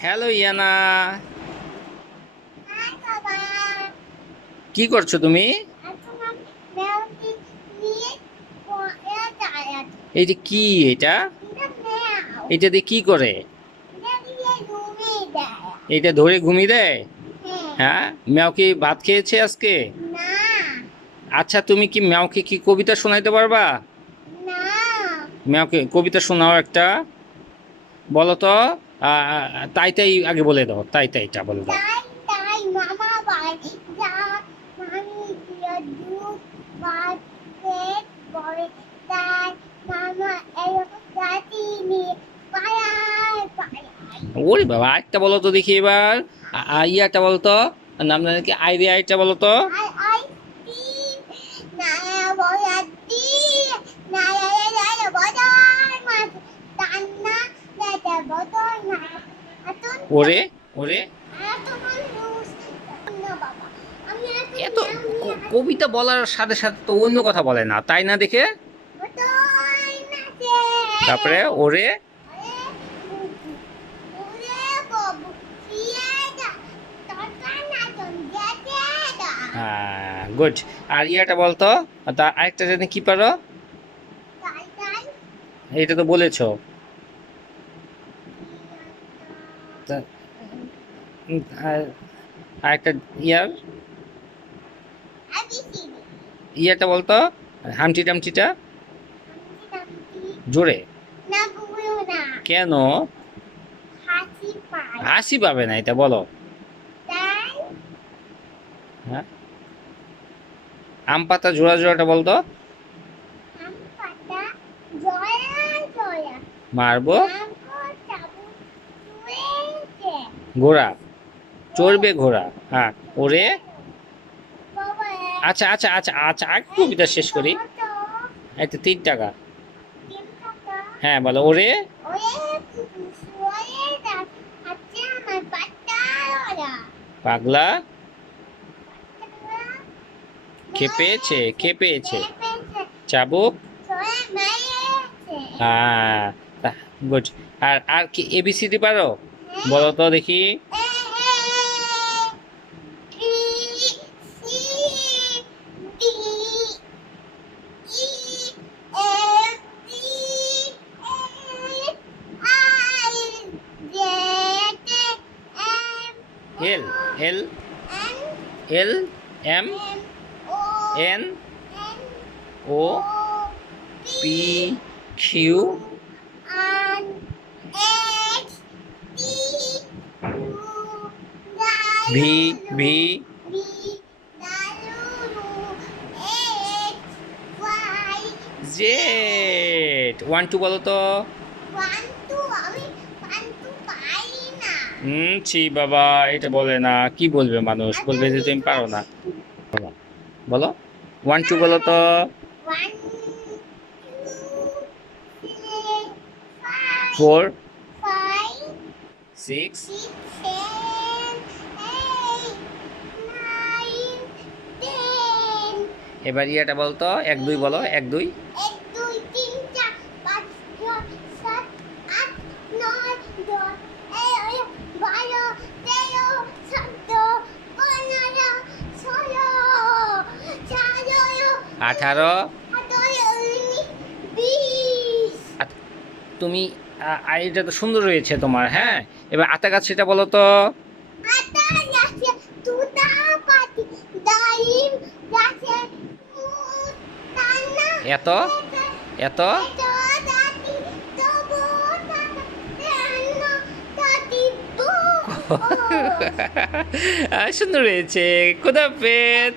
Hello Iyana, high বাবা। কি করছো তুমি? এখন আমি মেয়েকে নিয়ে পড়ে যাচ্ছি। এইটা কি? এটা এটা মেয়াও। এটা দিয়ে কি করে? এটা দিয়ে ঘুমিয়ে দেয়। এটা ধরে ঘুমিয়ে দেয়? হ্যাঁ। হ্যাঁ, ম্যাও কি ভাত খেয়েছে আজকে? না। আচ্ছা, তুমি কি ম্যাওকে কি কবিতা শোনাইতে পারবা? না। ম্যাওকে কবিতা শোনাও একটা, বলো তো। তাই তাই আগে বলে দাও, তাই তাইটা বলে দাও। তাই তাই মামা বাড়ি যা আমি দিয়ে দুধ ভাত পেট ভরে তাই মামা এলো রাতি নিয়ে পালায় পালায়। ওরে বাবা, আরেকটা বলো তো দেখি এবার। ইয়াটা বলো তো, নাম জানি কি, আইডিয়া বলো তো। আই আই টি নায়া বয়াতি নায়া নায়া বদার মাছ টান্না নায়া বদর না আতুন ওরে ওরে, আতুন লুস না বাবা আমি এত এখন নাম নিয়ে কবিতা বলার সাথে সাথে তো অন্য কথা বলে না, তাই না দেখে? বদর নাচে তারপরে ওরে। ওরে বাবু সিয়েদা তরকা নাচন যেতেদা হ্যাঁ, গুড। আর ইয়াটা বলতো, তা আরেকটা জানি কি পারো? তাই তাই এটা তো বলেছো। তা- আরেকটা ইয়ার আবিসিডি ইয়াটা বলতো, হামটি টামটিটা আমি জোরে। না বলো না কেন? হাসি পায় হাসি পাবে না, এটা বলো। তাই হ্যাঁ, আম পাতা জোড়া জোড়াটা বলতো। আমি পাতা জয়া জয়া মারবো নামকো চাবু চুয়েছে ঘোড়া, চড়বে ঘোড়া। হ্যাঁ, ওরে। বাবা আচ্ছা আচ্ছা আচ্ছা আচ্ছা, আর কবিতা শেষ করি। তো একটা 3 টাকা। তিন টাকা হ্যাঁ বলো, ওরে ওয়ে শুয়ে দা আচ্ছা আমার পাতা ওরা পাগলা খেপেছে খেপেছে, চাবুক। সোয়ে মায়েছে হ্যাঁ, গুড। আর আর কি এবিসিডি পারো? বলো তো দেখি। L L L M N O P Q V V Z. 1 2 বলো তো। ছি বাবা, এটা বলে না, কি বলবে মানুষ? বলবে যে তুমি পারো না। বলো বলো, 1 2 বলো তো। 4 6। এবার ইয়াটা বলতো, 1 2 বলো, 1 2। 1 2 3 4 5 6 7 8 9 10 11 12 13 14 15 16 17 18। 20 তুমি এটা তো সুন্দর রয়েছে তোমার। হ্যাঁ, এবার আতা গাছ সেটা বলো তো। আটা গাছে তুতা পাতি ডালিম গাছে তান্না এত এত দাদি তবু তান্না দাদি বু সুন্দর রয়েছে। খোদা হাফেজ।